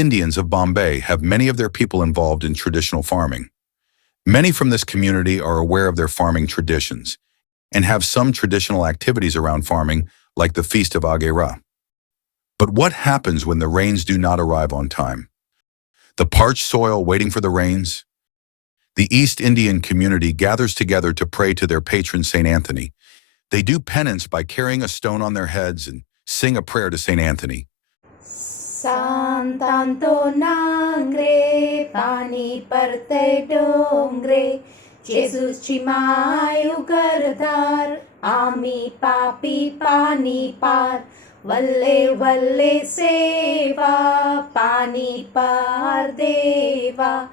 Indians of Bombay have many of their people involved in traditional farming. Many from this community are aware of their farming traditions and have some traditional activities around farming, like the Feast of Agera. But what happens when the rains do not arrive on time? The parched soil waiting for the rains? The East Indian community gathers together to pray to their patron Saint Anthony. They do penance by carrying a stone on their heads and sing a prayer to Saint Anthony. Santanto nangre, pani parte dongre, Jesusची माय उघडदार, आम्ही पापी पाणी पार, वल्ले वल्ले सेवा, पाणी पार देवा.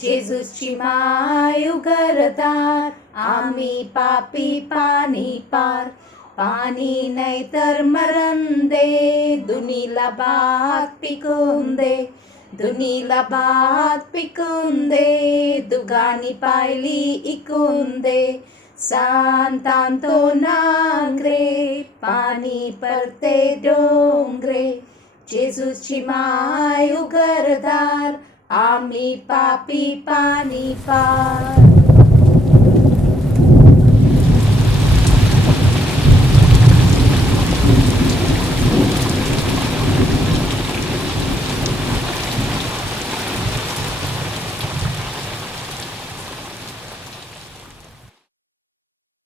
जेजूसची माय उघडदार, आम्ही पापी पाणी पार, पाणी नाही तर मरण दे, दुनीला भात पिकून दे, दुनीला भात पिकून दे, दुगानी पायली इकून दे. सांतांतो नांगरे, पाणी परते डोंगरे, जेजूची माय उघडदार, आम्ही पापी पाणी पार.